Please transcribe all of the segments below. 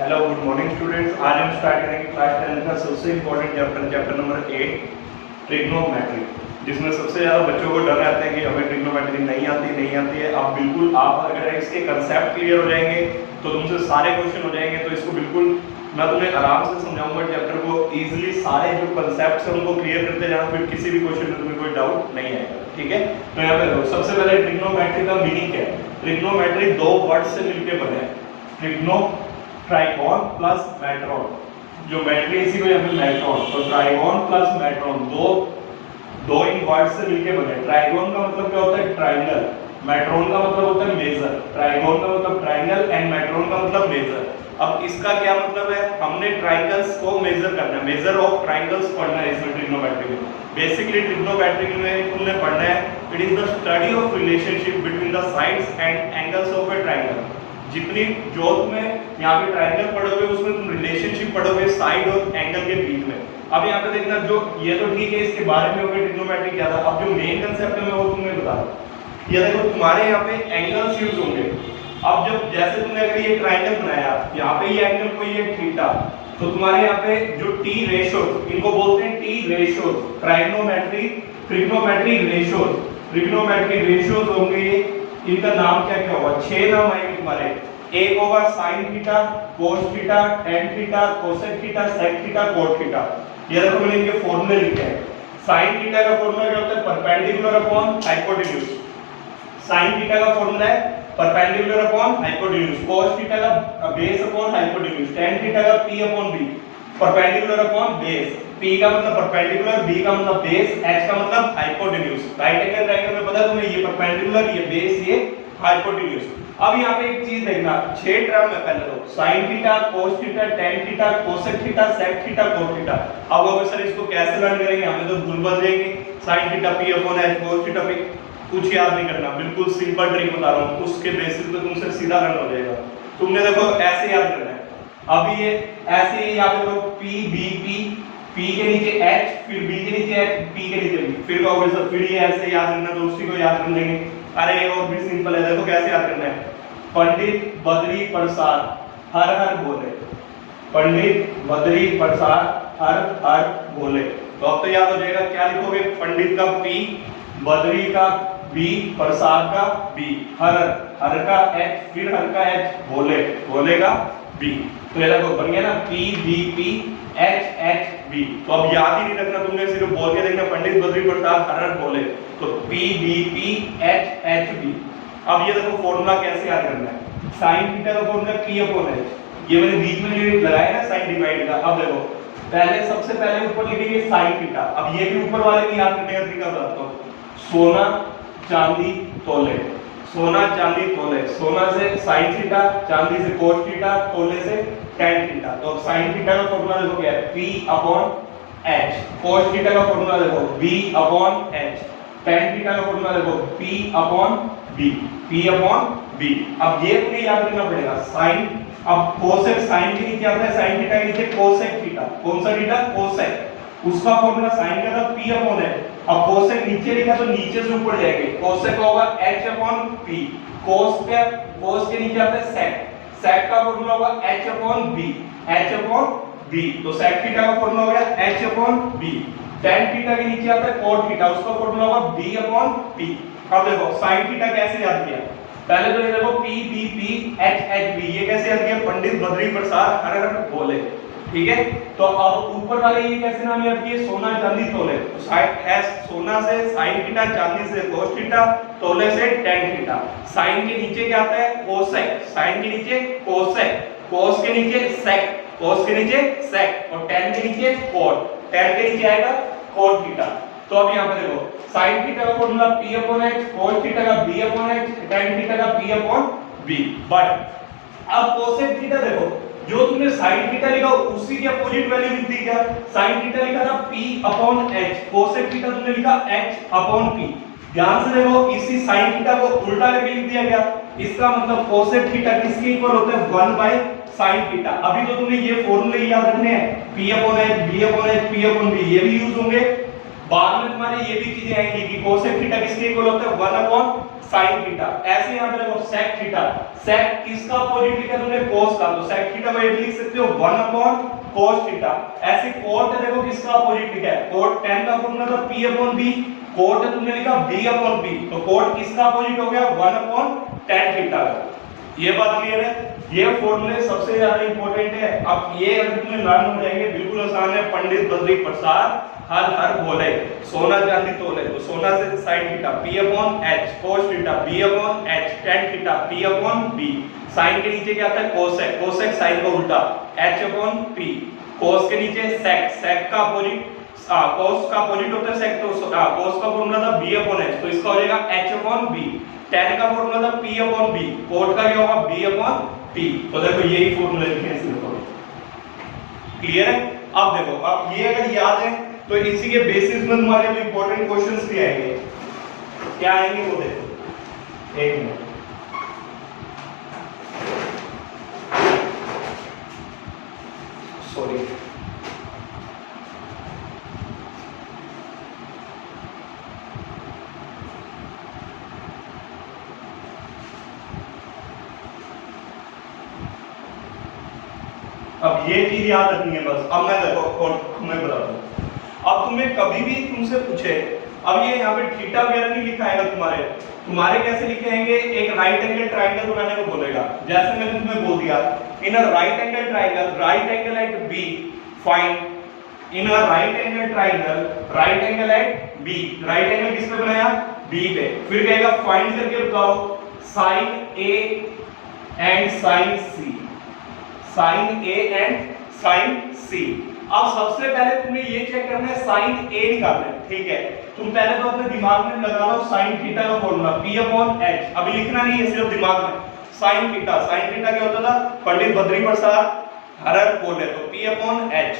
Hello good morning students. आज हम start करेंगे क्लास 10 का सबसे इम्पोर्टेंट चैप्टर नंबर 8 ट्रिग्नोमेट्री, जिसमें सबसे ज़्यादा बच्चों को डर रहता है कि हमें ट्रिग्नोमेट्री नहीं आती है। अब बिल्कुल आप अगर इसके कंसेप्ट क्लियर हो जाएंगे तो तुमसे सारे क्वेश्चन हो जाएंगे। तो इसको बिल्कुल मैं तुम्हें आराम से समझाऊंगा चैप्टर को ईजिली, सारे जो कंसेप्ट है उनको क्लियर करते जाना, फिर किसी भी क्वेश्चन में तुम्हें कोई डाउट नहीं आएगा। ठीक है, तो यहाँ पे सबसे पहले ट्रिग्नोमेट्री का मीनिंग क्या है। ट्रिग्नोमेट्री दो वर्ड से मिलकर बने हैं, ट्रिग्नो ट्राइगोन प्लस मेट्रॉन, जो मेट्री इसी को यहाँ पे मेट्रॉन, तो ट्राइगोन प्लस मेट्रॉन दो इन वर्ड से मिलके बने। ट्राइगोन का मतलब क्या होता है ट्रायंगल, मेट्रॉन का मतलब होता है मेजर। ट्राइगोन का मतलब ट्रायंगल एंड मेट्रॉन का मतलब मेजर। अब इसका क्या मतलब है, हमने ट्रायंगल्स को मेजर करना है, मेजर ऑफ ट्रायंगल्स पढ़ना है इसमें ट्रिग्नोमेट्री में। बेसिकली ट्रिग्नोमेट्री में तुमने पढ़ना है it is the study of relationship between the sides and angles of A triangle. जितनी जो तुम्हें यहाँ पे ट्रायंगल पढ़ोगे उसमें तुम रिलेशनशिप पढ़ोगे साइड और एंगल के बीच में। अब यहाँ पे देखना, जो ये तो ठीक है इसके बारे में हो गया ट्रिग्नोमेट्री क्या था। अब जो मेन कंसेप्ट है मैं वो तुम्हें बता रहा हूँ। ये देखो तुम्हारे यहाँ पे एंगल्स यूज होंगे। अब जब जैसे तुमने अगर ये ट्रायंगल बनाया, यहाँ पे ये एंगल कोई है थीटा, तो तुम्हारे यहाँ पे जो टी रेशो, इनको बोलते हैं T ratio, trigonometry ratio, trigonometry ratios होंगे। इनका नाम क्या क्या होगा, 6 नाम आएंगे तुम्हारे। एक होगा sine theta, cos theta, tan theta, cosec theta, sec theta, cot theta. ये देखो मैंने इनके फॉर्मूले लिखे हैं। साइन थीटा का फॉर्मूला क्या होता है, perpendicular upon hypotenuse. Sine theta का फॉर्मूला है perpendicular upon hypotenuse. Cos theta का base upon hypotenuse. Tan theta का P upon B, perpendicular upon base. P का मतलब परपेंडिकुलर, B का मतलब बेस, H का मतलब हाइपोटेन्यूज। राइट एंगल ट्रायंगल में पता है तुम्हें, ये परपेंडिकुलर, ये बेस, ये हाइपोटेन्यूज। अब यहाँ पे एक चीज देखना, 6 टर्म है पहले तो, sine theta, cos theta, tan theta, cosec theta, sec theta, cot theta. अब वो सर इसको कैसे लर्न करेंगे, हमें तो भूल बन जाएंगे। Sine theta P upon H, cos theta P, कुछ याद नहीं करना, बिल्कुल सिंपल ट्रिक बता रहा हूँ, उसके बेसिस पे तुमसे सीधा लर्न हो जाएगा। तुमने देखो ऐसे याद करना है। अब ये ऐसे ही याद करो, P B P, P के नीचे H, फिर B के नीचे H, P के नीचे B, फिर कहोगे सर फिर ये ऐसे याद करना, तो उसी को याद कर लेंगे। अरे और भी सिंपल है, देखो कैसे याद करना है। पंडित बद्री प्रसाद हर हर बोले, पंडित बद्री प्रसाद हर हर बोले। तो अब तो याद हो जाएगा, क्या लिखोगे, पंडित का P, बद्री का B, प्रसाद का B, हर का H, फिर हर का H, बोले का B। तो ये देखो बन गया ना, P B P H H B। तो अब याद ही नहीं रखना, तुमने सिर्फ बोल के देखना, पंडित बद्री प्रसाद हर हर बोले, तो P B P H H B। अब ये देखो फॉर्मूला कैसे याद करना है। साइन थीटा का फॉर्मूला P अपॉन H, ये मैंने बीच में जो लगाया ना साइन डिवाइड का। अब देखो पहले सबसे पहले ऊपर लिखेंगे साइन थीटा। अब ये भी ऊपर वाले की याद करने का तरीका बताता हूँ। सोना चांदी तोले, सोना चांदी तोले, सोना से साइन थीटा, चांदी से कोस थीटा, तोले से टेन थीटा। तो अब साइन थीटा का फॉर्मूला देखो क्या है, P अपॉन H। कोस थीटा का फॉर्मूला देखो B upon H। Ten theta का फॉर्मूला देखो P upon B, P upon B। अब ये तुम्हें याद रखना पड़ेगा, साइन, अब कोसेक, साइन के नीचे आता है साइन थीटा के नीचे कोसेक थीटा, कौन सा थीटा, कोसेक, उसका फॉर्मूला साइन का था P अपॉन H। अब कोसेक नीचे लिखा तो नीचे से ऊपर जाएंगे, कोसेक होगा H अपॉन P, कोस के नीचे आता है सेक, सेक का फॉर्मूला होगा H upon B, H upon B। तो सेक थीटा का फॉर्मूला हो गया H upon B। Tan theta के नीचे आता है कोट थीटा, उसका फॉर्मूला होगा B अपॉन P। अब देखो साइन थीटा कैसे याद किया, पहले तो ये देखो P B P H H B, ये कैसे याद किया, पंडित बद्री प्रसाद हर हर बोले। ठीक है, तो अब ऊपर वाले ये कैसे नाम याद किए, सोना चांदी तोले। तो साइन S, सोना से साइन थीटा, चांदी से कोस थीटा, तोले से टेन थीटा। साइन के नीचे क्या आता है, कोसेक, साइन के नीचे कोसेक, कोस के नीचे सेक, कोस के नीचे सेक, और टेन के नीचे कोट, टेन के नीचे आएगा कोट थीटा। तो अब यहाँ पे देखो साइन थीटा का फॉर्मूला P अपॉन H, कोस थीटा का B upon H, ten theta का P अपॉन B। बट अब कोसेक थीटा देखो, जो तुमने साइन थीटा लिखा उसी की अपोजिट वैल्यू लिख दी क्या, साइन थीटा लिखा था P upon H, cosec theta तुमने लिखा H अपॉन P। ध्यान से देखो, इसी साइन थीटा को उल्टा करके लिख दिया गया, इसका मतलब कोसेक थीटा किसके इक्वल होते हैं, 1 बाय साइन थीटा। अभी तो तुमने ये फॉर्मूले याद रखने हैं, P upon H, B upon H, P upon B, ये भी यूज होंगे। बाद में तुम्हारे ये भी चीजें आएंगी कि कोसेक थीटा किसके इक्वल होता है 1 अपॉन साइन थीटा। ऐसे यहां पे देखो सेक थीटा, सेक किसका अपोजिट लिखा तुमने कोस का, तो सेक थीटा को ये भी लिख सकते हो 1 अपॉन कोस थीटा। ऐसे कोट देखो किसका अपोजिट लिखा है, कोट tan का फॉर्मूला था p अपॉन b, कोट तुमने लिखा b अपॉन b, तो कोट किसका अपोजिट हो गया 1 अपॉन tan थीटा। ये बात क्लियर है, ये फॉर्मूले सबसे ज्यादा इंपॉर्टेंट है। अब ये अगर तुम्हें लर्न हो जाएंगे बिल्कुल आसान है। पंडित बद्री प्रसाद हर बोले सोना चांदी तोले, तो सोना से sin theta p upon h, cos theta b upon h, tan theta p upon b, sin के नीचे क्या आता है cosec, cosec sin का उल्टा h अपॉन p, cos के नीचे sec, sec का अपोजिट cos का अपोजिट होता है sec, तो cos का फॉर्मूला था b अपॉन h, तो इसका हो जाएगा h अपॉन b, tan का फॉर्मूला था p अपॉन b, cot का क्या होगा b अपॉन p। तो देखो यही फॉर्मूला लिखे हैं सिर्फ। क्लियर है। अब देखो, अब ये अगर याद है तो इसी के बेसिस में तुम्हारे अब इंपॉर्टेंट क्वेश्चंस भी आएंगे। क्या आएंगे वो देखो, एक मिनट। सॉरी, अब ये चीज याद रखनी है बस। अब मैं देखो और मैं बताता हूँ, अब तुम्हें कभी भी तुमसे पूछे, अब ये यहाँ पे थीटा वगैरह नहीं लिखा है तुम्हारे कैसे लिखेंगे, एक राइट एंगल ट्राइंगल बनाने को बोलेगा। जैसे मैंने तुम्हें बोल दिया in a right angle triangle, right angle at B find in a right angle triangle, right angle at B, right angle किस पे बनाया बी पे। फिर कहेगा फाइंड करके बताओ sine A and sine C, sine A and sine C. अब सबसे पहले तुम्हें ये चेक करना है साइन ए निकालना है, ठीक है। तुम पहले तो अपने दिमाग में लगा लो साइन थीटा का फॉर्मूला p अपॉन h, अभी लिखना नहीं है सिर्फ दिमाग में। साइन थीटा क्या होता था, पंडित बद्री प्रसाद हर बोले तो p अपॉन h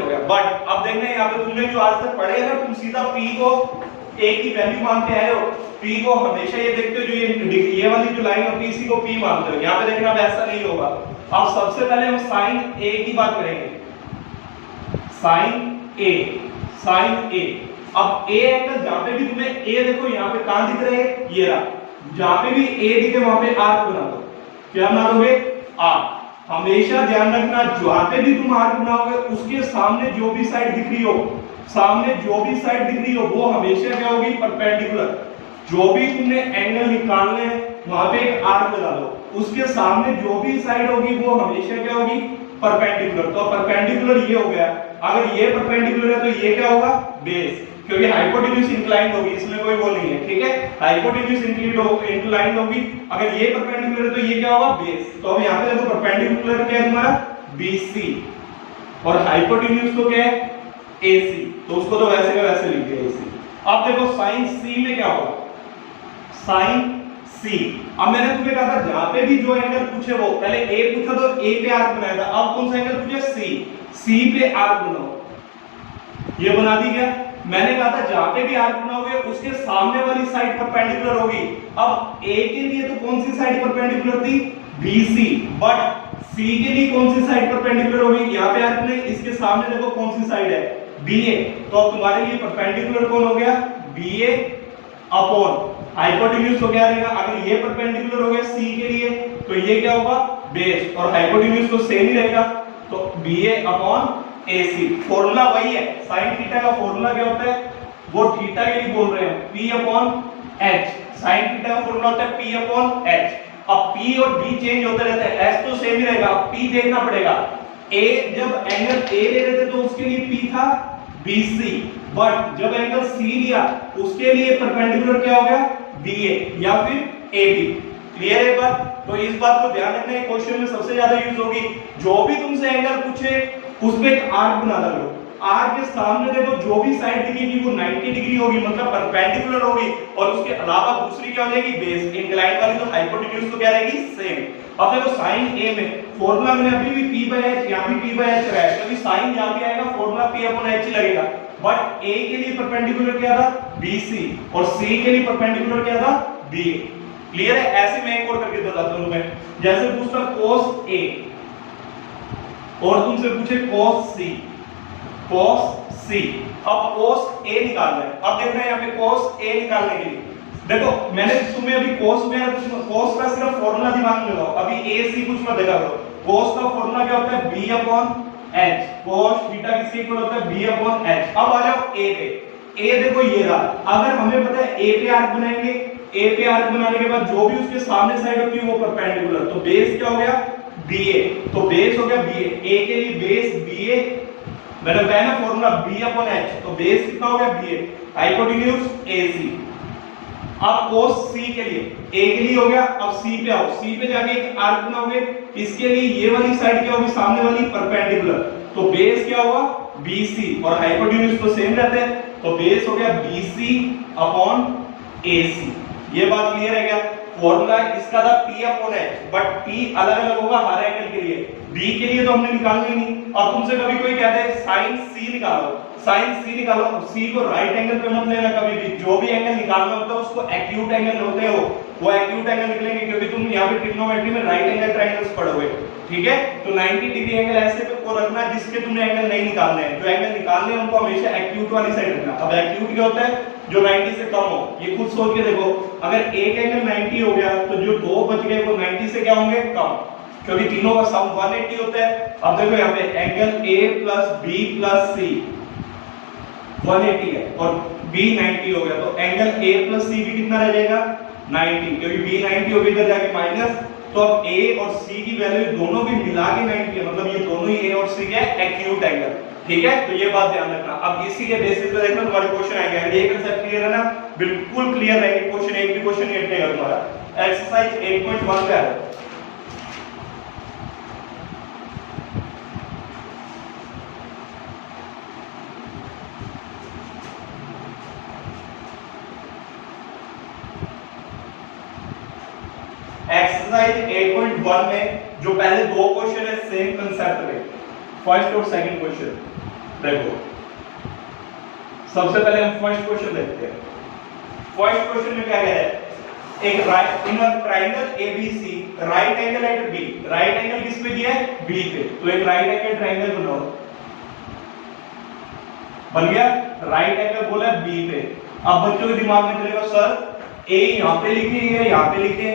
हो गया। बट अब देखना यहाँ पे तुमने जो आज तक पढ़े है ना, तुम सीधा p को a की वैल्यू मानते आए हो, p को हमेशा ये देखते हो जो ये वाली जो लाइन होती है इसी को p मानते हो। यहाँ पे देखना ऐसा नहीं होगा। अब सबसे पहले हम साइन a की बात करेंगे, साइन ए। अब ए एंगल जहां पे भी तुम्हें ए देखो यहाँ पे कहां दिख रहे हैं, ये रहा, जहां पे भी ए दिखे वहां पे आर्क बना दो। क्या बना दोगे, आर्क। हमेशा ध्यान रखना जहां पे भी तुम आर्क बनाओगे उसके सामने जो भी साइड दिख रही हो, सामने जो भी साइड दिख रही हो वो हमेशा क्या होगी, परपेंडिकुलर। जो भी तुमने एंगल निकालने हैं वहां पे एक आर्क लगा दो, उसके सामने जो भी साइड होगी वो हमेशा क्या होगी, परपेंडिकुलर। तो परपेंडिकुलर ये हो गया, अगर ये परपेंडिकुलर है तो ये क्या होगा, बेस, क्योंकि हाइपोटेन्यूज इंक्लाइंड होगी, इसमें कोई वो नहीं है, ठीक है। हाइपोटेन्यूज इंक्लाइंड होगी, अगर ये परपेंडिकुलर है तो ये क्या होगा, बेस। तो अब यहाँ पे देखो परपेंडिकुलर क्या है तुम्हारा BC और हाइपोटेन्यूज तो क्या है AC, तो उसको तो वैसे का वैसे लिख दिया AC। अब देखो साइन C में क्या होगा, साइन C। अब मैंने तुम्हें कहा था जहां पे भी जो एंगल पूछे वो पहले A पूछा तो A पे आर्क बनाया था, अब कौन सा एंगल पूछे C पे आर्क बनाओ, ये बना दी क्या। मैंने कहा था जहां पे भी आर्क बनाओगे उसके सामने वाली साइड परपेंडिकुलर होगी। अब A के लिए तो कौन सी साइड परपेंडिकुलर थी, BC, बट C के लिए कौन सी साइड परपेंडिकुलर होगी, यहाँ पे आर्क नहीं, इसके सामने देखो कौन सी साइड है, BA। तो अब तुम्हारे लिए परपेंडिकुलर कौन हो गया, BA अपॉन हाइपोटेन्यूज तो क्या रहेगा, अगर ये परपेंडिकुलर हो गया C के लिए तो ये क्या होगा, बेस, और हाइपोटेन्यूज तो सेम ही रहेगा, तो BA अपॉन AC। फॉर्मूला वही है, साइन थीटा का फॉर्मूला क्या होता है, वो थीटा के लिए बोल रहे हैं P upon H, sign theta का फॉर्मूला होता है P अपॉन H। अब P और D चेंज होते रहते हैं, H तो सेम ही रहेगा। P देखना पड़ेगा, A जब एंगल A ले रहे थे तो उसके लिए P था BC, बट जब एंगल C लिया उसके लिए परपेंडिकुलर क्या हो गया, BA या फिर AB। क्लियर है बात। तो इस बात को ध्यान रखना है, क्वेश्चन में सबसे ज्यादा यूज होगी। जो भी तुमसे एंगल पूछे उस पे एक आर्क बना दो, आर्क के सामने देखो जो भी साइड दिखेगी वो 90 डिग्री होगी, मतलब परपेंडिकुलर होगी, और उसके अलावा दूसरी क्या हो जाएगी, बेस। इंक्लाइंड वाली तो हाइपोटेन्यूज तो क्या रहेगी, सेम। अब देखो साइन A में फॉर्मूला मैंने अभी भी P/H, यहाँ भी P/H रहा है, क्योंकि साइन जहां भी आएगा फॉर्मूला P/H लगेगा। बट A के लिए परपेंडिकुलर क्या था, BC, और C के लिए परपेंडिकुलर क्या था, BA। क्लियर है। ऐसे मैं एक और करके बताता हूं तुम्हें, जैसे पूछता cos A और तुमसे पूछे cos C, cos c। अब cos a निकालना है। अब देख रहे हैं यहाँ पे cos a निकालने के लिए देखो मैंने तुम्हें अभी cos का सिर्फ फॉर्मूला दिमाग में लगाओ, अभी a c कुछ मत देखा करो। cos का फॉर्मूला क्या होता है b upon h, cos theta किसके इक्वल होता है b अपॉन h। अब आ जाओ a पे, a देखो ये रहा, अगर हमें पता है a पे आर्क बनाएंगे, a पे आर्क बनाने के बाद जो भी उसके सामने साइड होती है वो परपेंडिकुलर, तो बेस क्या हो गया BA, तो बेस हो गया BA, A के लिए बेस BA, मैंने बताया ना फॉर्मूला B अपॉन H, तो बेस कितना हो गया BA, हाइपोटेन्यूज AC। अब cos C के लिए A के लिए हो गया, अब C पे आओ, C पे जाके एक आर्क बनाओगे, इसके लिए ये वाली साइड क्या होगी सामने वाली परपेंडिकुलर, तो बेस क्या होगा BC और हाइपोटेन्यूज तो सेम रहते हैं, तो बेस हो गया BC अपॉन AC। ये बात क्लियर है क्या? फॉर्मूला इसका था P upon H, but P अलग अलग होगा हर एंगल के लिए, B के लिए तो हमने निकालना ही नहीं। अब तुमसे कभी कोई कहता है sin C निकालो, sin C निकालो, C को राइट एंगल पे मत लेना कभी भी, जो भी एंगल निकालना होता है उसको एक्यूट एंगल होते हैं वो एक्यूट एंगल निकलेंगे, क्योंकि तुम यहाँ पे ट्रिग्नोमेट्री में राइट एंगल ट्रायंगल्स पढ़ोगे, ठीक है? तो 90 डिग्री एंगल ऐसे पे को रखना जिसके तुमने एंगल नहीं निकालने हैं, जो एंगल निकालने हैं उनको हमेशा एक्यूट वाली साइड रखना। अब एक्यूट क्या होता है? जो 90 से कम हो। ये खुद सोच के देखो, अगर एक एंगल 90 हो गया तो जो दो बच गए वो 90 से क्या होंगे कम, क्योंकि तीनों का सम 180 होता है। अब देखो यहाँ पे angle A plus B plus C 180 है और B 90 हो गया, तो एंगल A प्लस C भी कितना रह जाएगा 90, क्योंकि B 90 हो गया इधर जाके माइनस, तो अब A और C की वैल्यू दोनों भी मिला के 90 है, मतलब ये दोनों ही A और C के एक्यूट एंगल, ठीक है? तो ये बात ध्यान रखना। अब इसी के बेसिस पे देखना तुम्हारे क्वेश्चन आएंगे, अगर ये कंसेप्ट क्लियर है ना, बिल्कुल क्लियर रहेंगे क्वेश्चन, एक भी क्वेश्चन नहीं हटेगा तुम्हारा। एक्सरसाइज 8.1 पे आ जाओ। एक्सरसाइज 8.1 में जो पहले दो क्वेश्चन है सेम कंसेप्ट में, फर्स्ट और सेकंड क्वेश्चन देखो। सबसे पहले हम फर्स्ट क्वेश्चन देखते हैं। फर्स्ट क्वेश्चन में क्या कह रहा है? एक right in a triangle ABC right angle at B, right angle किस पे दिया है B पे, तो एक राइट एंगल ट्रायंगल बनाओ, बन गया राइट एंगल बोला है B पे। अब बच्चों के दिमाग में चलेगा सर A यहां पे लिखे या यहां पे लिखे,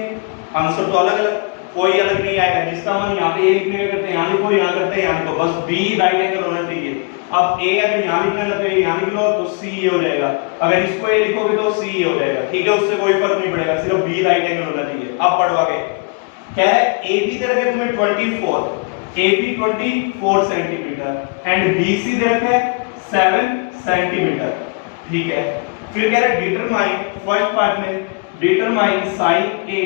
आंसर तो अलग अलग, कोई अलग नहीं आएगा, जिसका मन यहाँ पे A लिखने का करते हैं यहाँ लिखो, यहाँ करते हैं यहाँ लिखो, बस B राइट एंगल होना चाहिए। अब A अगर यहाँ लिखने लगे यहाँ लिख लो तो C ये हो जाएगा, अगर इसको A लिखोगे तो C ये हो जाएगा, ठीक है? उससे कोई फर्क नहीं पड़ेगा, सिर्फ B राइट एंगल होना चाहिए। अब पढ़ो आगे, क्या है? AB दे रखा है तुम्हें 24, AB 24 सेंटीमीटर एंड BC दे रखा है 7 सेंटीमीटर, ठीक है? फिर कह रहा है डिटरमाइन, फर्स्ट पार्ट में determine sine A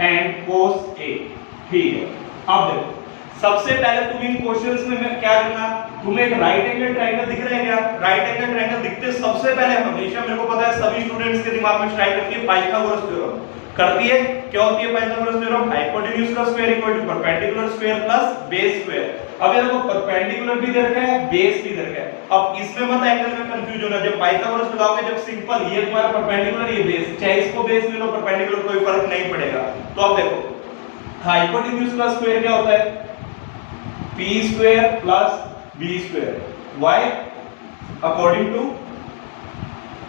and cos A, ठीक है? अब देखो सबसे पहले तुम इन क्वेश्चंस में मैं क्या करना, तुम्हें एक राइट एंगल ट्रायंगल दिख रहा है क्या? राइट एंगल ट्रायंगल दिखते सबसे पहले हमेशा मेरे को पता है सभी स्टूडेंट्स के दिमाग में स्ट्राइक करती है पाइथागोरस थ्योरम, करती है क्या होती है पाइथागोरस थ्योरम? हाइपोटेन्यूज का square equal to perpendicular square plus base square. अब ये देखो परपेंडिकुलर भी दे रखा है बेस भी दे रखा है, अब इसमें मत एंगल में कंफ्यूज होना, जब पाइथागोरस लगाओगे जब सिंपल ये तुम्हारा परपेंडिकुलर ये बेस, चाहे इसको बेस ले लो परपेंडिकुलर कोई फर्क नहीं पड़ेगा। तो अब देखो हाइपोटेन्यूज का स्क्वायर क्या होता है? p square plus b square, why? According to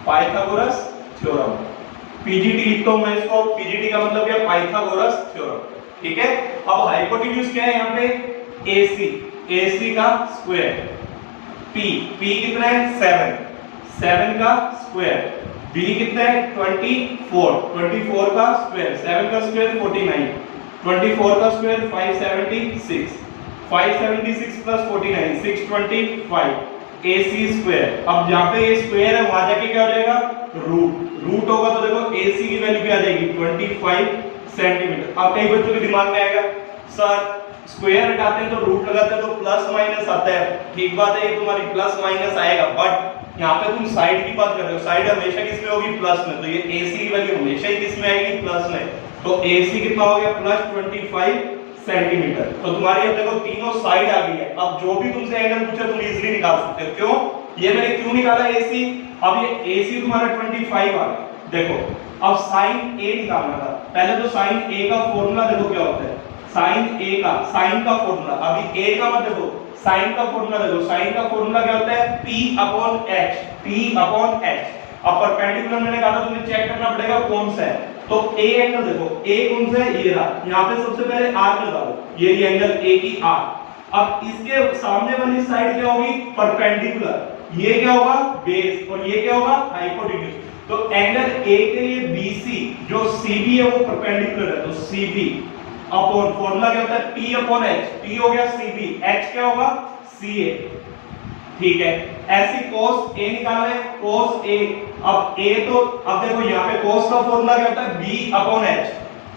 Pythagoras theorem. PGT लिखता हूं मैं इसको, पीजीटी का मतलब क्या? पाइथागोरस थ्योरम, ठीक है? अब हाइपोटेन्यूज क्या है यहाँ पे? AC, AC का स्क्वायर, p कितना है 7 का स्क्वायर, b कितना है 24 का स्क्वायर, 7 का स्क्वायर 49, 24 का स्क्वायर 576 प्लस 49 625 AC स्क्वायर। अब जहां पे ये स्क्वायर है वहां जाके क्या हो जाएगा? रूट होगा, तो देखो AC की वैल्यू क्या आ जाएगी 25 सेंटीमीटर। अब कई बच्चों के दिमाग में आएगा सर स्क्वायर हटाते हैं तो रूट लगाते हैं तो प्लस माइनस आता है, ठीक बात है, ये तुम्हारी प्लस माइनस आएगा, बट यहाँ पे तुम साइड की बात कर रहे हो, साइड हमेशा किसमें होगी? प्लस में, तो ये AC की वैल्यू हमेशा ही किसमें आएगी? प्लस में, तो AC कितना हो गया? Plus 25 centimetre. तो तुम्हारी अब देखो तीनों साइड आ गई है, अब जो भी तुमसे एंगल पूछे तुम इजीली निकाल सकते हो। क्यों? ये मैंने क्यों निकाला AC? अब ये AC तुम्हारा 25 आ गया। देखो अब sin A निकालना था, पहले तो sin A का फॉर्मूला देखो क्या होता है, साइन ए का, साइन का फॉर्मूला, अभी ए का मत देखो, साइन का फॉर्मूला देखो। साइन का फॉर्मूला क्या होता है? P upon H, P upon H। अब परपेंडिकुलर मैंने कहा था तुम्हें चेक करना पड़ेगा कौन सा है, तो ए एंगल देखो, ए कौन सा है? ये रहा। यहाँ पे सबसे पहले आर्क लगा दो, ये एंगल ए की आर्क। अब इसके सामने वाली साइड क्या होगी? परपेंडिकुलर। ये क्या होगा? बेस, और ये क्या होगा? हाइपोटेन्यूज। तो एंगल ए के लिए BC जो CB है वो परपेंडिकुलर है, तो CB अपॉन फॉर्मूला क्या होता है? P अपॉन H, P हो गया CB, H क्या होगा? CA। ठीक है, ऐसी cos A निकालना है, cos A। अब A तो अब देखो यहाँ पे cos का फॉर्मूला क्या होता है? B upon H।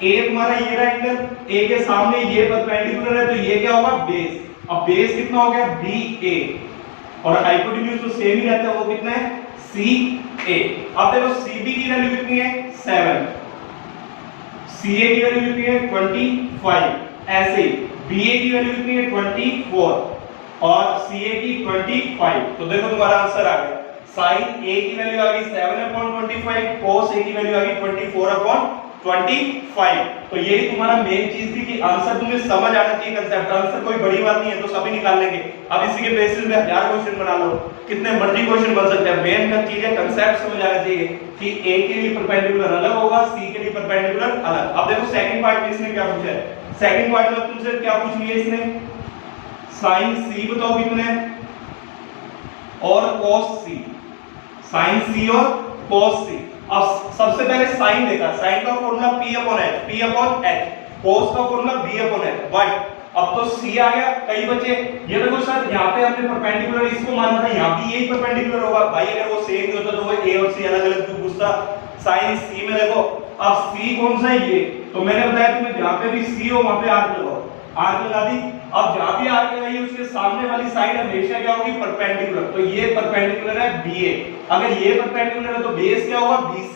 A तुम्हारा ये रहा एंगल, A के सामने ये परपेंडिकुलर है, तो ये क्या होगा? बेस। अब बेस कितना हो गया? BA, और हाइपोटेन्यूज तो सेम ही रहता है, वो कितना है? CA। अब देखो CB की वैल्यू कितनी है? 7, CA की वैल्यू कितनी है? 25। ऐसे ही BA की वैल्यू कितनी है? 24, और CA की 25। तो देखो तुम्हारा आंसर आ गया। sin A की वैल्यू आ गई 7/25, cos A की वैल्यू आ गई 24/25। तो यही तुम्हारा मेन चीज थी कि आंसर तुम्हें समझ आना चाहिए, कंसेप्ट। आंसर कोई बड़ी बात नहीं है, तो सभी निकाल लेंगे। अब इसी के बेसिस पे 1000 क्वेश्चन बना लो, कितने मर्जी क्वेश्चन बन सकते हैं। मेन का चीज है कंसेप्ट समझ आना चाहिए कि A के लिए परपेंडिकुलर अलग होगा, C के लिए परपेंडिकुलर अलग। अब देखो सेकंड पार्ट में इसने क्या पूछा है? सेकंड पार्ट में तुमसे क्या पूछ लिया इसने? sin C बताओ कितने, और cos C। sin C और cos C। अब सबसे पहले sin देखा, sin का formula P upon H, P upon H, cos का formula B upon H। But अब तो C आ गया, कई बचे। ये देखो सर, यहाँ पे हमने परपेंडिकुलर इसको माना था, यहाँ भी यही परपेंडिकुलर होगा। भाई अगर वो सेम ही होता तो वो A और C अलग अलग क्यों पूछता? sin C में देखो, अब C कौन सा है? ये तो मैंने बताया तुम्हें, जहाँ पे भी C हो वहां पे आर्क लगाओ, आर्क लगा दी। अब जहां भी आर्क लगाई उसके सामने वाली साइड हमेशा क्या होगी? परपेंडिकुलर। तो ये परपेंडिकुलर है BA। अगर ये परपेंडिकुलर है तो बेस क्या होगा? BC।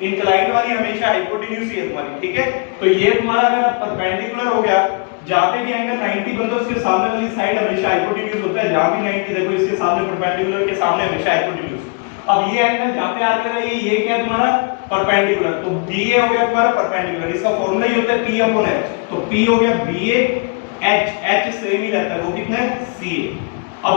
इंक्लाइंड वाली हमेशा हाइपोटेन्यूज ही है तुम्हारी, ठीक है। तो ये तुम्हारा अगर परपेंडिकुलर हो गया, जहां पे भी एंगल 90 बनता है उसके सामने वाली साइड हमेशा हाइपोटेन्यूज होता है। जहां भी 90 देखो, इसके सामने परपेंडिकुलर के सामने हमेशा हाइपोटेन्यूज। अब ये एंगल जहां पे आर्क लगाई ये क्या है तुम्हारा? परपेंडिकुलर। तो BA हो गया तुम्हारा परपेंडिकुलर, इसका फॉर्मूला ही होता है P अपॉन H। तो P हो गया BA, H सेम ही रहता है, वो कितना है? CA। अब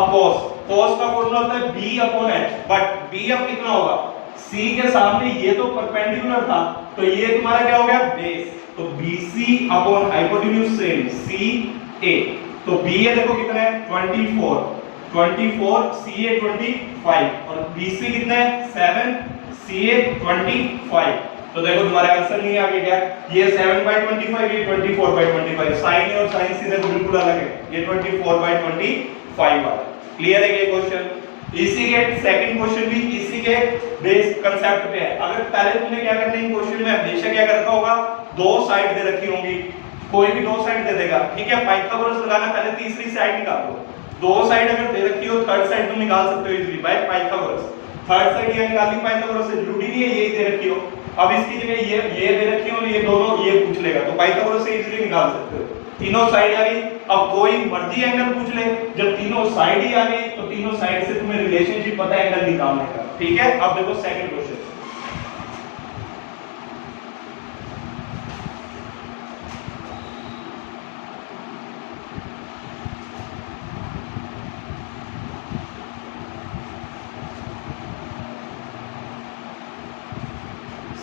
cos का फॉर्मूला होता है B upon H, but B अब कितना होगा? C के सामने ये तो परपेंडिकुलर था, तो ये तुम्हारा क्या हो गया? बेस। तो BC upon hypotenuse same CA। तो BA देखो कितना है? 24, CA 25, और BC कितना है? 7, CA 25। तो देखो तुम्हारे आंसर नहीं आ गया क्या? ये 7/25, ये 24/25। sin A और sin C देखो बिल्कुल अलग है, ये 24/25 आ। क्लियर है ये क्वेश्चन? इसी के सेकंड क्वेश्चन भी इसी के बेस कांसेप्ट पे है। अगर पहले तुमने क्या करना है, क्वेश्चन में हमेशा क्या करता होगा? दो साइड दे रखी होंगी, कोई भी दो साइड दे देगा, ठीक है। पाइथागोरस लगाना, पहले तीसरी साइड निकालो। दो साइड अगर दे रखी हो, थर्ड साइड तुम निकाल सकते हो easily by Pythagoras. Third side ये निकालनी पाइथागोरस से, जरूरी नहीं है यही दे रखी हो। अब इसकी जगह ये दे रखी हो, ये दोनों ये पूछ लेगा, तो पाइथागोरस से इजीली निकाल सकते हो। तीनों साइड आ गई। अब कोई मर्जी एंगल पूछ ले, जब तीनों साइड ही आ गई तो तीनों साइड से तुम्हें रिलेशनशिप पता है एंगल निकालने का, ठीक है। अब देखो सेकंड क्वेश्चन।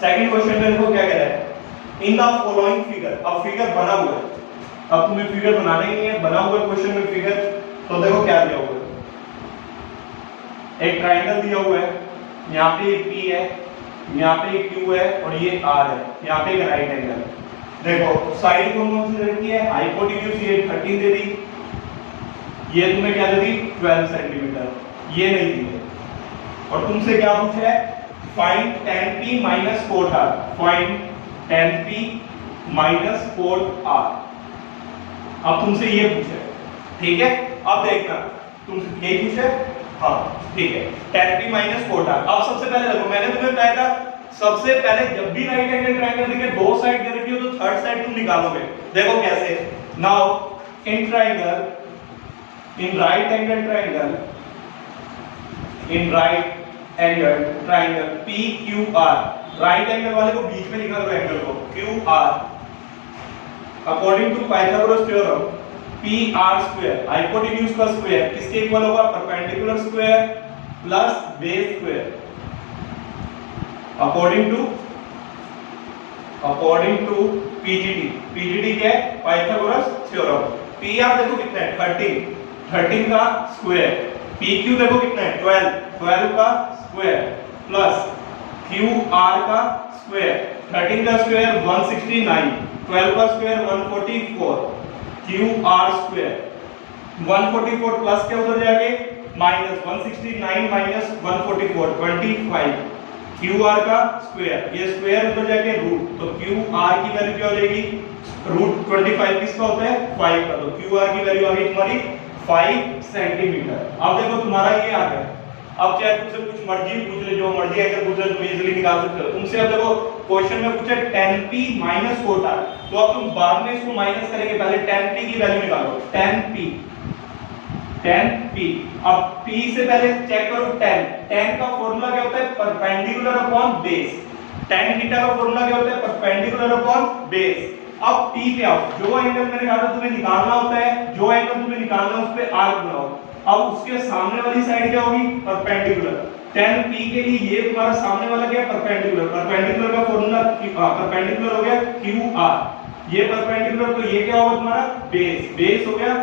सेकंड क्वेश्चन में देखो क्या कह रहा है? इन द फॉलोइंग फिगर, अब फिगर बना हुआ है, अब तुम्हें फिगर बनाने ही है, बना हुआ क्वेश्चन में फिगर। तो देखो क्या दिया हुआ है, एक ट्रायंगल दिया हुआ है, यहाँ पे एक P है, यहाँ पे एक Q है, और ये R है, यहाँ पे एक राइट एंगल। देखो साइड कौन कौन सी दे रखी है? हाइपोटेन्यूज ये 13 दे दी, ये तुम्हें क्या दे दी? 12 सेंटीमीटर, ये नहीं दी है। और तुमसे क्या पूछा है? Find tan P minus cot R, find tan P minus cot R। अब तुमसे ये पूछा है, ठीक है। अब देखना, तुमसे यही पूछा है, हाँ ठीक है, tan P minus cot R। अब सबसे पहले देखो, मैंने तुम्हें बताया था सबसे पहले जब भी राइट एंगल ट्रायंगल दिखे, दो साइड दे रखी हो तो थर्ड साइड तुम निकालोगे। देखो कैसे? Now in triangle, in right angle triangle, in right angle triangle PQR, right angle वाले को बीच में लिखा करो एंगल को, QR according to Pythagoras theorem P R square hypotenuse का स्क्वायर किसके इक्वल होगा, perpendicular square plus base square according to PGD क्या है, पाइथागोरस थ्योरम। पी आर देखो कितना है 13 का स्क्वायर, पी क्यू देखो कितना है 12 का स्क्वायर प्लस क्यू आर का स्क्वायर, 13 का स्क्वायर 169, 12 का square 144, Q R square 144 plus क्या उधर जाके माइनस 169 माइनस 144 25, क्यू आर का स्क्वायर, ये स्क्वायर उधर जाके रूट, तो क्यू आर की वैल्यू क्या हो जाएगी, रूट 25 किसका होता है 5 का, तो क्यू आर की वैल्यू आ गई तुम्हारी 5 सेंटीमीटर। अब देखो तुम्हारा ये आ गया, अब चाहे तुमसे कुछ मर्जी पूछ ले, जो मर्जी अगर पूछ ले तुम इजीली निकाल सकते हो। तुमसे अब देखो क्वेश्चन में पूछा 10p माइनस कोटा, तो अब तुम बाद में इसको माइनस करेंगे, पहले 10p की वैल्यू निकालो, 10p। अब p से पहले चेक करो 10 का फॉर्मूला क्या होता है, perpendicular upon base, tan theta का फॉर्मूला क्या होता है, परपेंडिकुलर अपॉन बेस। अब p पे आओ, जो एंगल मैंने कहा था तुम्हें निकालना होता है, जो एंगल तुम्हें निकालना है उस पे आर्क बनाओ। अब उसके सामने वाली साइड क्या होगी, परपेंडिकुलर, 10p के लिए ये तुम्हारा सामने वाला क्या है, परपेंडिकुलर का फॉर्मूला परपेंडिकुलर हो गया qr, ये परपेंडिकुलर, तो ये क्या होगा तुम्हारा बेस हो गया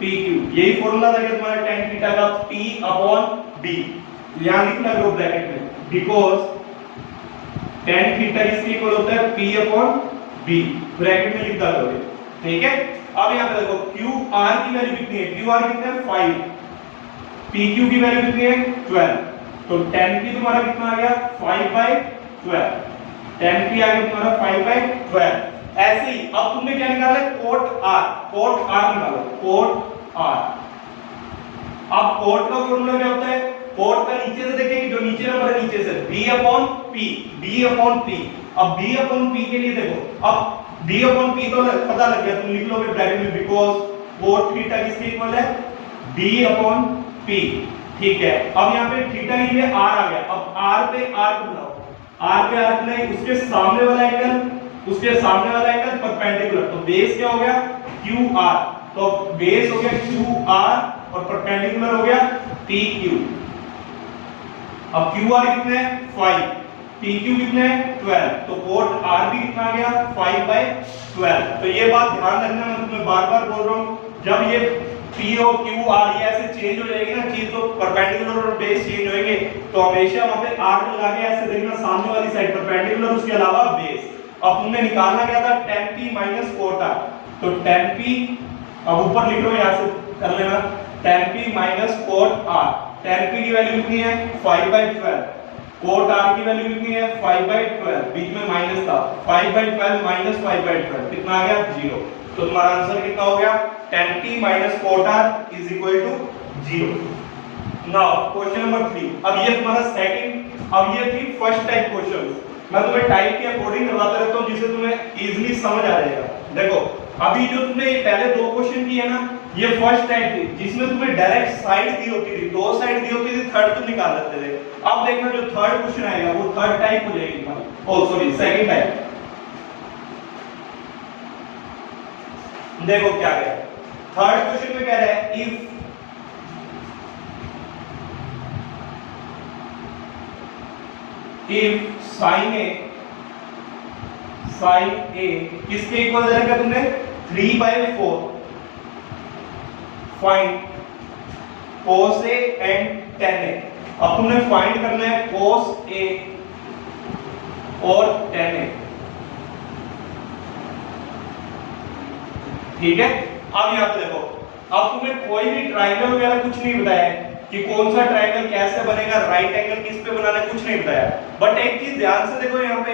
pq, यही फॉर्मूला था तुम्हारा tan थीटा का p अपॉन d, यहां लिखना करो ब्रैकेट में, बिकॉज़ tan थीटा इसके इक्वल होता है p अपॉन b, ब्रैकेट में लिख दो, ठीक है। अब यहां पे देखो qr की वैल्यू कितनी है, qr कितना है 5, pq की वैल्यू कितनी है 12, तो 10p तुम्हारा कितना आ गया 5/12, 10p आ गया तुम्हारा 5/12। ऐसे ही अब तुमने क्या निकाला है, कोट r निकालो, कोट r। अब कोट का फॉर्मूला क्या होता है, कोट का नीचे से देखेंगे, जो नीचे नंबर है नीचे से b अपॉन p। अब b अपॉन p के लिए देखो, अब b अपॉन p तो पता लग गया, तुम लिख लोगे ब्रैकेट में, बिकॉज़ कोट थीटा किसके इक्वल है, b अपॉन p, ठीक है। अब यहाँ पे थीटा के लिए r आ गया, अब r पे आर्क बनाओ, r पे आर्क बनाए, उसके सामने वाला एंगल परपेंडिकुलर, तो बेस क्या हो गया qr, तो बेस हो गया qr और परपेंडिकुलर हो गया pq। अब qr कितने है 5, pq कितने है 12, तो कोट r भी कितना आ गया 5/12। तो ये बात ध्यान रखना, मैं तुम्हें बार-बार बोल रहा हूं, जब ये p और q r ये ऐसे चेंज हो जाएगी ना चीज, तो परपेंडिकुलर और बेस चेंज होंगे, तो हमेशा वहां पे r लगा के ऐसे देखना, सामने वाली साइड परपेंडिकुलर, उसके अलावा बेस। अब तुमने निकालना क्या था 10p माइनस कोट r, तो 10p, अब ऊपर लिख लो, यहां से कर लेना 10p minus cot r, 10p की वैल्यू कितनी है 5/12, कोट r की वैल्यू कितनी है 5/12, बीच में माइनस था, 5/12 माइनस 5/12 कितना आ गया 0, तो तुम्हारा आंसर कितना हो गया 10p minus cot r is equal to 0। Now question number 3, अब ये तुम्हारा सेकंड, अब ये थी फर्स्ट टाइप क्वेश्चन, मैं तुम्हें टाइप के अकॉर्डिंग करवाता रहता हूं जिससे तुम्हें इजीली समझ आ जाएगा। देखो अभी जो तुमने ये पहले दो क्वेश्चन किए ना, ये फर्स्ट टाइप थी, जिसमें तुम्हें डायरेक्ट साइड दी होती थी, दो साइड दी होती थी, थर्ड तुम निकाल लेते थे। अब देखना जो थर्ड क्वेश्चन आएगा वो थर्ड टाइप हो जाएगी तुम्हारी, ओ सॉरी सेकंड टाइप। देखो क्या है थर्ड क्वेश्चन में, कह रहा है इफ sin a किसके इक्वल दे रखा तुमने 3/4, find cos a and tan a। अब तुमने फाइंड करना है cos a और tan a, ठीक है। अब यहां पे देखो, अब तुम्हें कोई भी ट्रायंगल वगैरह कुछ नहीं बताया है कि कौन सा ट्रायंगल कैसे बनेगा, राइट एंगल किस पे बनाना है, कुछ नहीं बताया। बट एक चीज ध्यान से देखो, यहाँ पे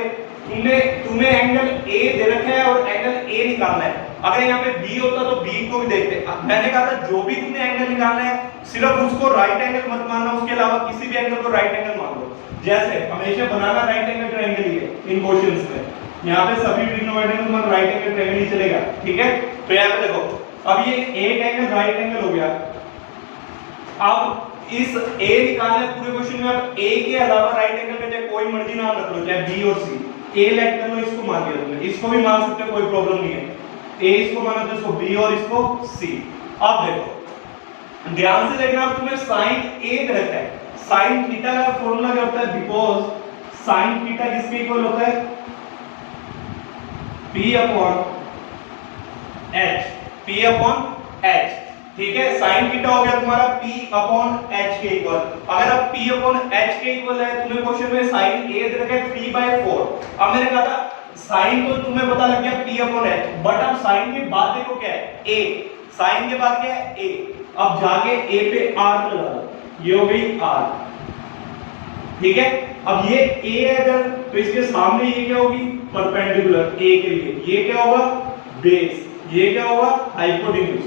तुम्हें एंगल A दे रखा है और एंगल A निकालना है। अगर यहाँ पे B होता तो B को भी देखते। मैंने कहा था जो भी तुम्हें एंगल निकालना है सिर्फ उसको राइट एंगल मत मानना, उसके अलावा किसी भी एंगल को राइट एंगल मान लो। जैसे हमेशा बनाना राइट एंगल ट्रायंगल ही है इन क्वेश्चंस में, यहाँ पे सभी ट्रिग्नोमेट्री में राइट एंगल ट्रायंगल ही चलेगा, ठीक है। तो यहाँ पे देखो, अब ये एक एंगल राइट एंगल हो गया। अब इस A निकालना है पूरे क्वेश्चन में, अब A के अलावा राइट एंगल में चाहे कोई मर्जी नाम रख लो, चाहे B और C, A लेट कर लो, इसको मान लिया तुमने, इसको भी मान सकते हो, कोई प्रॉब्लम नहीं है। ए इसको माना तो इसको बी और इसको सी। अब देखो ध्यान से देखना, अब तुम्हें साइन ए रहता है, साइन थीटा का फॉर्मूला क्या होता है, बिकॉज साइन थीटा किसके इक्वल होता है, P अपॉन H, ठीक है। साइन थीटा हो गया तुम्हारा P अपॉन H के इक्वल। अगर अब P अपॉन H के इक्वल है, तुम्हें क्वेश्चन में साइन A दे रखा है 3/4। अब मैंने कहा था साइन तो तुम्हें पता लग गया P अपॉन H, बट अब साइन के बाद देखो क्या है A, साइन के बाद क्या है A। अब जाके A पे R लगा दो, ये हो गई R, ठीक है। अब ये A है अगर, तो इसके सामने ये क्या होगी, परपेंडिकुलर A के लिए, ये क्या होगा बेस, ये क्या होगा हाइपोटेन्यूज।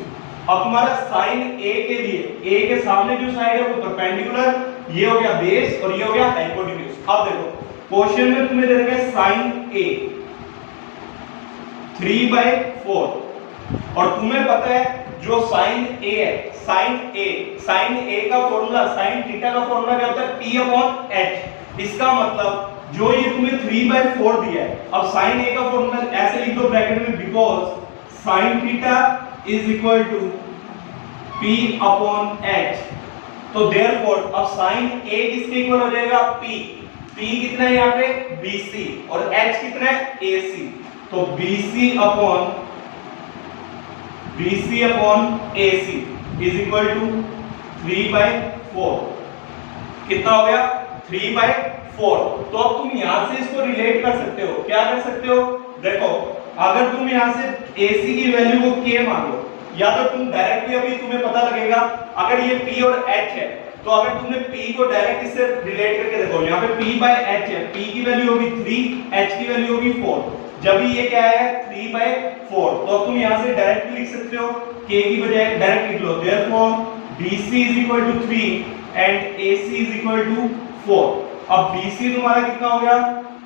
अब तुम्हारा साइन A के लिए A के सामने जो साइड है वो परपेंडिकुलर, ये हो गया बेस और ये हो गया हाइपोटेन्यूज। अब देखो क्वेश्चन में तुम्हें दे रखा है साइन A 3/4 और तुम्हें पता है जो साइन A है, साइन A का फॉर्मूला, साइन थीटा का फॉर्मूला क्या होता है P अपॉन H। इसका मतलब जो ये तुम्हें 3/4 दिया है, अब साइन A का फॉर्मूला ऐसे लिख दो ब्रैकेट में, because sine theta is equal to P upon H। तो देयरफॉर अब साइन A किसके इक्वल हो जाएगा P कितना है यहाँ पे BC और H कितना है AC। तो BC upon AC is equal to 3/4। कितना हो गया 3/4। तो अब तुम यहां से इसको रिलेट कर सकते हो, क्या कर सकते हो, देखो अगर तुम यहां से AC की वैल्यू को K मान लो, या तो तुम डायरेक्टली अभी तुम्हें पता लगेगा अगर ये P और H है, तो अगर तुमने P को डायरेक्ट इससे रिलेट करके देखो, यहाँ पे P/H है, P की वैल्यू होगी 3, H की वैल्यू होगी 4, जब ये क्या है 3/4, तो अब तुम यहाँ से डायरेक्ट लिख सकते हो, K की बजाय डायरेक्ट लिख लो, therefore BC is equal to 3 and AC is equal to 4। अब BC तुम्हारा कितना हो गया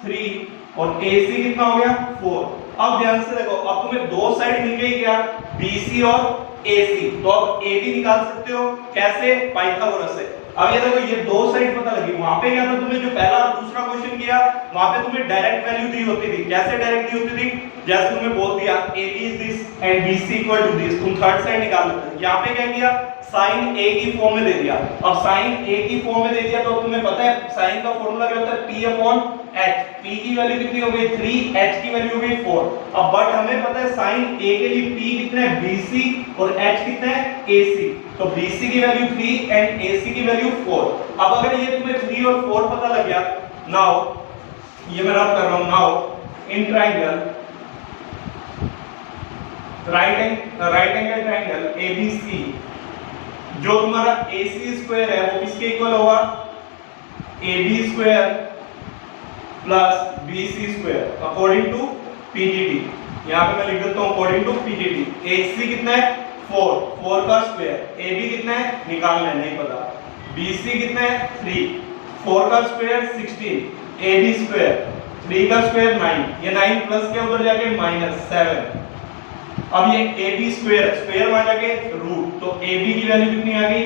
3 और AC कितना हो गया 4। अब ध्यान से देखो, अब तुम्हें दो साइड मिल गई क्या, BC और AC, तो अब AB निकाल सकते हो, कैसे, पाइथागोरस से। अब ये देखो ये दो साइड पता लगी, वहां पे क्या था तुम्हें जो पहला और दूसरा क्वेश्चन किया, वहां पे तुम्हें डायरेक्ट वैल्यू दी होती थी, कैसे डायरेक्ट दी होती थी, जैसे तुम्हें बोल दिया AB is this and BC equal to this, तुम थर्ड साइड निकाल लेते। यहाँ पे क्या किया, साइन A की फॉर्म में दे दिया। अब साइन A की फॉर्म में दे दिया तो तुम्हें पता है साइन का फॉर्मूला क्या होता है P अपॉन H। P की वैल्यू कितनी हो गई 3, H की वैल्यू हो गई 4। अब बट हमें पता है साइन A के लिए P कितना है BC और H कितना है AC, तो BC की वैल्यू 3 एंड AC की वैल्यू 4। अब अगर ये तुम्हें 3 और 4 पता लग गया, नाउ ये मैं रब कर रहा हूं, now in triangle right angle triangle ABC, जो तुम्हारा AC स्क्वायर है वो किसके इक्वल होगा, AB square plus BC square according to PGT। यहाँ पे मैं लिख देता हूँ अकॉर्डिंग टू PGT। AC कितना है 4 का स्क्वायर, AB कितना है निकालना है नहीं पता, BC कितना है 3, 4 का स्क्वायर 16, AB स्क्वायर 3 का स्क्वायर 9, ये 9 प्लस के उधर जाके -7। अब ये AB स्क्वायर वहां जाके रूट, तो AB की वैल्यू कितनी आ गई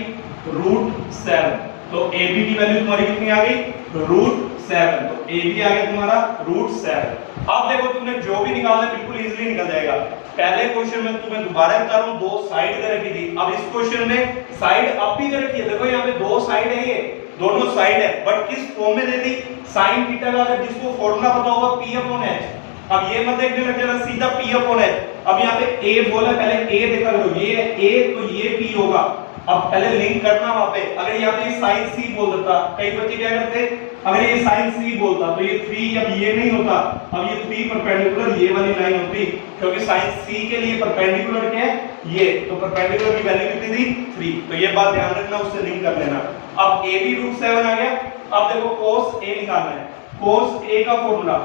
√7, तो AB की वैल्यू तुम्हारी कितनी आ गई √7, तो AB आ गया तुम्हारा √7। अब देखो तुमने जो भी निकालना है बिल्कुल इजीली निकल जाएगा। पहले क्वेश्चन में तुम्हें दोबारा बता रहा हूं, दो साइड दे रखी थी, अब इस क्वेश्चन में साइड अप भी दे रखी है, देखो यहाँ पे दो साइड है, ये दोनों साइड है, बट किस फॉर्म में दे दी, साइन थीटा का, अगर जिसको फॉर्मूला पता होगा P अपॉन H। अब ये मत देखने लग जाना सीधा P अपॉन H। अब यहाँ पे A बोला, पहले A देखा करो, ये A तो ये P होगा। अब पहले लिंक करना वहां पे, अगर यहाँ पे साइन C बोल देता, कई बच्चे क्या करते, अगर ये साइन C बोलता तो ये 3 अब ये नहीं होता, अब ये 3 परपेंडिकुलर ये वाली लाइन होती, क्योंकि साइन C के लिए परपेंडिकुलर क्या है ये, तो परपेंडिकुलर की वैल्यू कितनी थी 3, तो ये बात ध्यान रखना, उससे लिंक कर लेना। अब A भी √7 आ गया। अब देखो cos A निकालना है, cos A का फॉर्मूला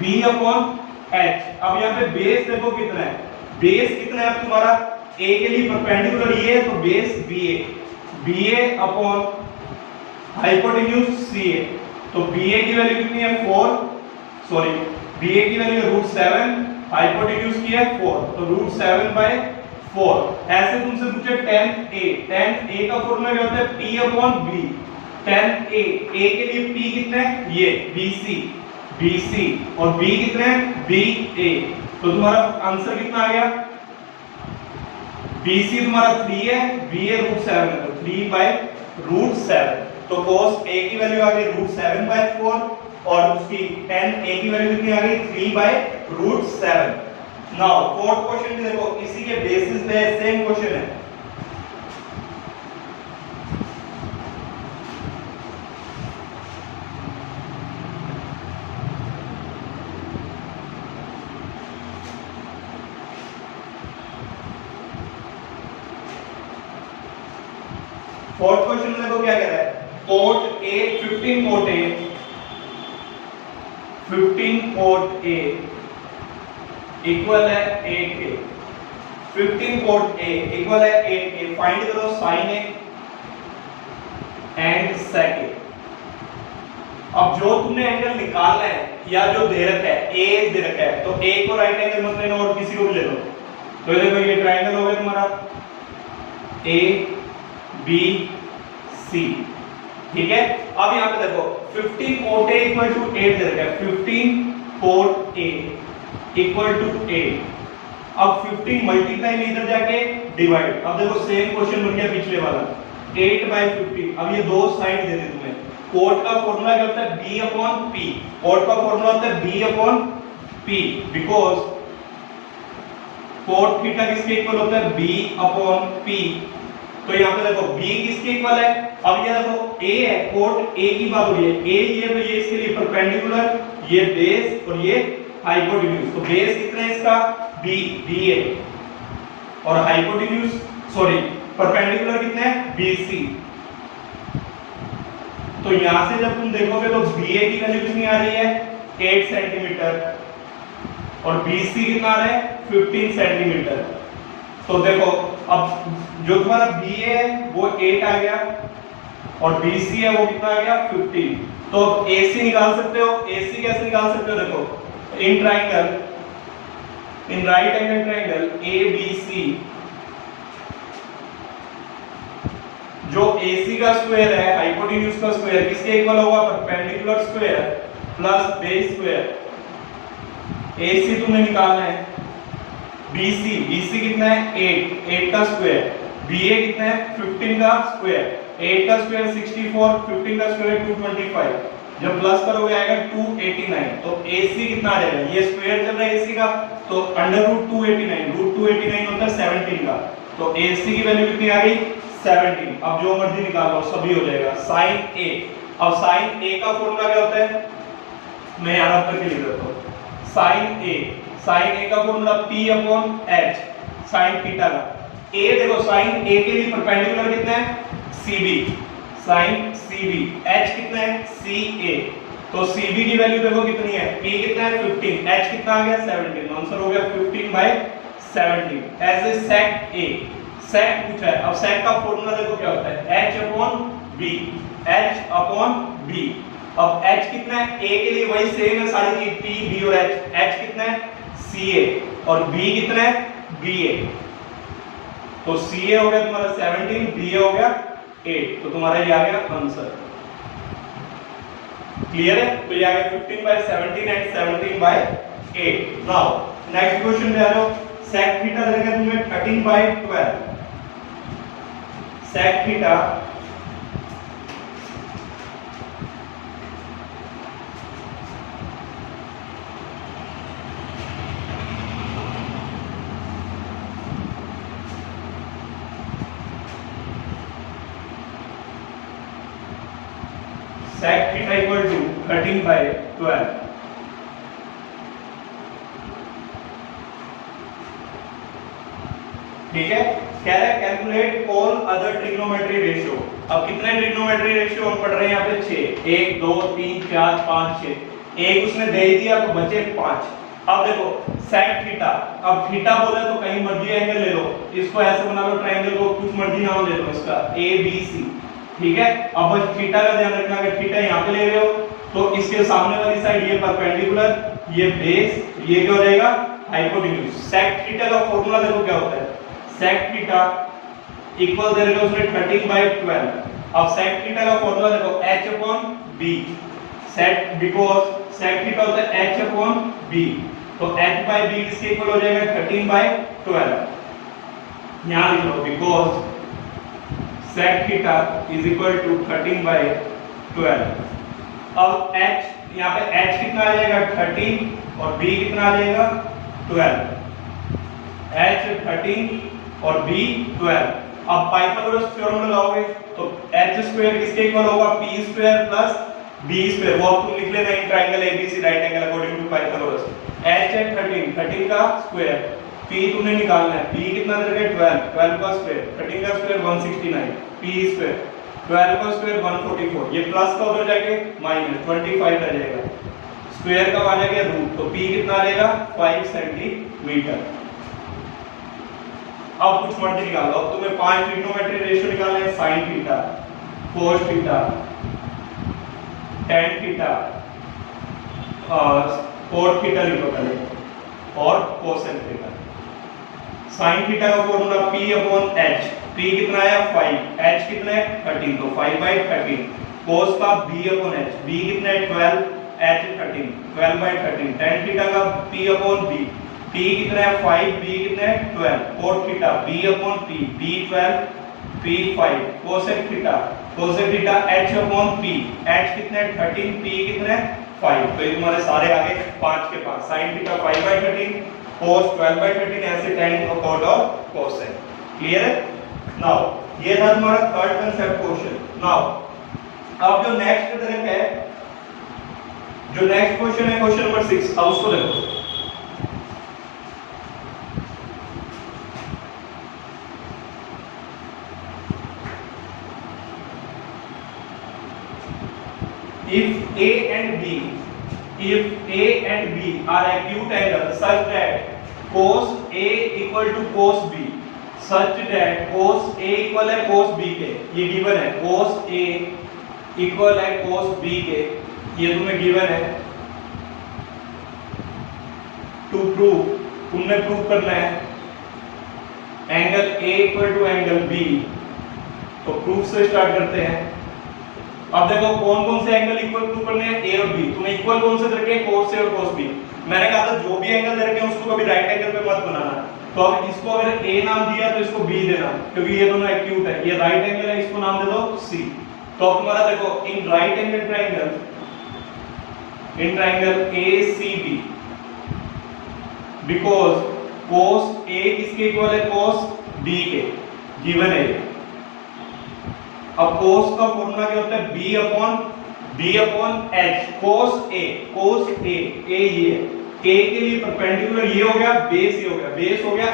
B अपॉन H। अब यहाँ पे बेस देखो कितना है, बेस कितना है तुम्हारा A के लिए परपेंडिकुलर ये है, तो base BA upon hypotenuse CA, तो BA की वैल्यू कितनी है 4, सॉरी BA की वैल्यू √7, हाइपोटेन्यूज की है 4, तो √7/4। ऐसे तुमसे पूछे tan A का फॉर्मूला क्या होता है P upon B, tan A के लिए P कितना है ये BC और B कितना है BA, तो तुम्हारा आंसर कितना आ गया? BC तुम्हारा 3 है, BA √7 है, तो 3/√7। तो cos A की वैल्यू आ गई √7/4 और उसकी tan A की वैल्यू कितनी आ गई? 3/√7। नाउ फोर्थ क्वेश्चन भी देखो, इसी के बेसिस पे सेम क्वेश्चन है। फोर्थ क्वेश्चन में देखो क्या कह रहा है, cot A 15 cot A 15 cot A equal है 8a। 15 कोट ए इक्वल है 8a। फाइंड करो साइन ए एंड सेक ए। अब जो तुमने एंगल निकालना है या जो दे रखा है ए दे रखा है, तो ए को राइट एंगल मत लेना और किसी को भी ले लो। तो ये देखो ये ट्रायंगल हो गया तुम्हारा ए बी सी, ठीक है। अब यहां पे देखो 15 कोट ए इक्वल टू 8 दे रखा है, 15 कोट ए इक्वल टू 8। अब 15 मल्टीप्लाई में इधर जाके डिवाइड। अब देखो सेम क्वेश्चन बन गया पिछले वाला, 8/15। अब ये दो साइड दे दे तुम्हें। कोट का फॉर्मूला क्या होता है? B/P। कोट का फॉर्मूला होता है B/P, बिकॉज कोट थीटा किसके इक्वल होता है? B/P। तो यहाँ पे देखो B किसके इक्वल है? अब ये देखो A है, कोट A की बात हो रही है, A ये तो ये इसके लिए परपेंडिकुलर, ये बेस और ये हाइपोटेन्यूज। तो बेस कितना है इसका? BA और हाइपोटेन्यूज सॉरी परपेंडिकुलर कितना है? BC। तो यहां से जब तुम देखोगे तो BA की वैल्यू कितनी आ रही है? 8 सेंटीमीटर और BC कितना आ रहा है? 15 सेंटीमीटर। तो देखो अब जो तुम्हारा BA है वो 8 आ गया और BC है वो कितना आ गया? 15। तो AC निकाल सकते हो। AC कैसे निकाल सकते हो? देखो इन triangle, in right angle triangle ABC, जो AC का स्क्वायर है हाइपोटेन्यूज का स्क्वायर किसके इक्वल होगा? Perpendicular square plus base square. AC तुम्हें निकालना है। BC कितना है? 8 का स्क्वायर। BA कितना है? 15 का स्क्वायर। 8 का स्क्वायर 64, 15 का स्क्वायर 225। जब प्लस करोगे आएगा 289। तो AC कितना आ जाएगा? ये स्क्वायर चल रहा है AC का, तो √289, √289 होता है 17 का। तो AC की वैल्यू कितनी आ गई? 17। अब जो मर्जी निकाल लो सभी हो जाएगा। साइन A, अब साइन A का फॉर्मूला क्या होता है? मैं यहां पर लिख देता हूं। साइन A का फॉर्मूला P/H, साइन थीटा का। A देखो साइन A के लिए परपेंडिकुलर कितना है? CB, sign CB। H कितना है? CA। तो CB की वैल्यू देखो कितनी है? P कितना है? 15, H कितना आ गया? 17। आंसर हो गया 15/17। ऐसे सेक A, सेक पूछा है। अब सेक का फॉर्मूला देखो क्या होता है? H/B, H/B। अब H कितना है? A के लिए वही सेम है सारी चीज, P, B और H। H कितना है? CA और B कितना है? BA। तो CA हो गया तुम्हारा 17, BA हो गया 8। तो तुम्हारा ये आ गया आंसर। क्लियर है? तो ये आ गया 15/17 एंड 17/8। नाउ नेक्स्ट क्वेश्चन में आ जाओ। सेक थीटा दे रखा है तुम्हें 13/12। Sec theta sec theta equal to 13/12। ठीक है, कह रहा है calculate all other trigonometry ratio. अब कितने ट्रिग्नोमेट्री रेशियो हम पढ़ रहे हैं यहाँ पे? 6। 1 2 3 4 5 6। एक उसने दे दिया तो बचे 5। अब देखो sec थीटा, अब थीटा बोला तो कहीं मर्जी एंगल ले लो, इसको ऐसे बना लो ट्रायंगल को, कुछ मर्जी नाम ले लो इसका ABC। ठीक है, अब बस थीटा का ध्यान रखना, अगर थीटा यहाँ पे ले रहे हो तो इसके सामने वाली साइड ये परपेंडिकुलर, ये बेस, ये क्या हो जाएगा? हाइपोटेन्यूज। sec थीटा का फॉर्मूला देखो क्या होता है? sec थीटा इक्वल दे रखा उसने 13/12। अब sec थीटा का फॉर्मूला देखो H/B, sec because sec theta होता है H/B। तो h by b किसके इक्वल हो जाएगा 13/12। यहां लिख लो because sec theta is equal to 13/12। अब h यहां पे h कितना आ जाएगा 13 और b कितना आ जाएगा 12। h 13 और b 12। अब पाइथागोरस थ्योरम लगाओगे तो h स्क्वायर किसके इक्वल होगा p square plus b square. वो अब तुम लिख लेना in triangle ABC right angle according to Pythagoras. h है 13 का स्क्वायर, p तुमने निकालना है, p कितना दे रखा है 12 का स्क्वायर, 13 का स्क्वायर 169, p स्क्वायर 12 का स्क्वायर 144, ये प्लस का उधर जाके माइनस 25 रह जाएगा, स्क्वायर का आ जाएगा रूट, तो p कितना आ जाएगा 5 सेंटीमीटर। अब कुछ मर्जी निकालो। अब तुम्हें 5 ट्रिग्नोमेट्री रेशियो निकालना है, sin theta, cos theta, tan theta, cot theta लिखो पहले और cosec थीटा। sin थीटा का फॉर्मूला p/h, p कितना आया 5, h कितना है 13, तो 5/13, cos का b/h, b कितना है 12, h 13, 12/13, tan थीटा का p/b, p कितना है 5, b कितना है 12, cot theta b/p, b 12, p 5, cosec theta h/p, h कितना है 13, p कितना है 5। तो ये तुम्हारे सारे आगे 5 के पास sin थीटा 5/13, cos 12/13, ऐसे tan और cot और cosec। क्लियर है? नाउ ये था तुम्हारा थर्ड कांसेप्ट क्वेश्चन। नाउ अब जो नेक्स्ट तरह है, जो नेक्स्ट क्वेश्चन है क्वेश्चन नंबर 6, अब उसको देखो। If A and B are acute angles such that cos A equal to cos B, such that cos A equal है cos B के, ये गिवन है, cos A equal है cos B के, ये तुम्हें गिवन है। टू प्रूव, तुमने प्रूव करना है angle A equal to angle B, तो प्रूफ से स्टार्ट करते हैं। अब देखो कौन कौन से एंगल इक्वल प्रूव करने हैं, A और B। तुम्हें इक्वल कौन से दे रखे हैं, cos A और cos B। मैंने कहा था जो भी एंगल दे रखे हैं उसको कभी राइट एंगल पे मत बनाना। तो अब इसको अगर A नाम दिया तो इसको B देना, क्योंकि ये दोनों एक्यूट है, ये राइट एंगल है, इसको नाम दे दो C। तो अब तुम्हारा देखो इन right angle triangle, in triangle ACB, because cos A किसके इक्वल है, cos B के, गिवन है। अब cos का फॉर्मूला क्या होता है, b/h, cos A, A ये है, A के लिए परपेंडिकुलर ये हो गया, बेस ये हो गया, बेस हो गया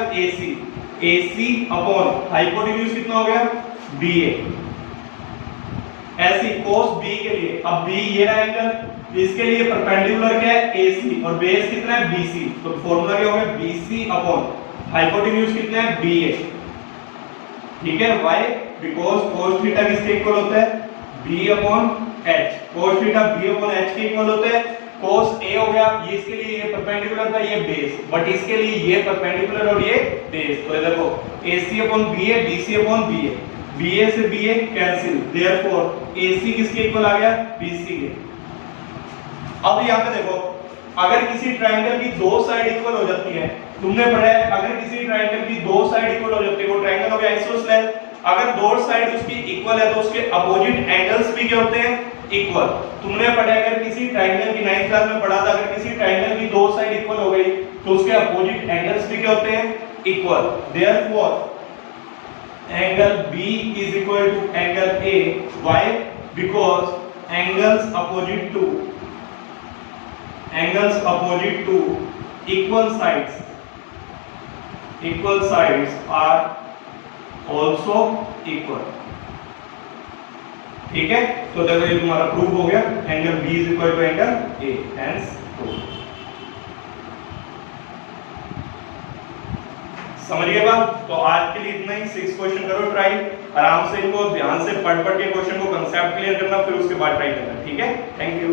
AC अपॉन हाइपोटेन्यूज कितना हो गया BA। ऐसी cos B के लिए, अब B ये रहा एंगल, इसके लिए परपेंडिकुलर क्या है AC और बेस कितना है BC, तो फॉर्मूला क्या हो गया BC अपॉन हाइपोटेन्यूज कितना है BA। ठीक है, why? Because cos थीटा किसके इक्वल होता है b/h, cos थीटा b/h के इक्वल होता है। cos A हो गया, ये इसके लिए ये परपेंडिकुलर था, ये बेस, बट इसके लिए ये परपेंडिकुलर और ये बेस। तो ये देखो AC/BA, BC/BA, BA से BA कैंसिल, देयरफॉर AC किसके इक्वल आ गया BC के। अब यहाँ पे देखो अगर किसी ट्रायंगल की दो साइड इक्वल हो जाती है, तुमने पढ़ा है अगर किसी ट्रायंगल की दो साइड इक्वल हो जाती है, वो ट्रायंगल हो गया आइसोसेलेस। अगर दो साइड उसकी इक्वल है तो उसके अपोजिट एंगल्स भी क्या होते हैं इक्वल। तुमने पढ़ा है अगर किसी ट्रायंगल की 9th क्लास में पढ़ा था, अगर किसी ट्रायंगल की दो साइड इक्वल हो गई तो उसके अपोजिट एंगल्स भी क्या होते हैं equal. Therefore angle B is equal to angle A। why? because angles opposite to equal sides are also equal। ठीक है, तो देखो ये तुम्हारा प्रूफ हो गया, angle B is equal to angle A, hence proof। समझिए बात। तो आज के लिए इतना ही। 6 क्वेश्चन करो ट्राई, आराम से इनको ध्यान से पढ़ के क्वेश्चन को कंसेप्ट क्लियर करना, फिर उसके बाद ट्राई करना। ठीक है, थैंक यू।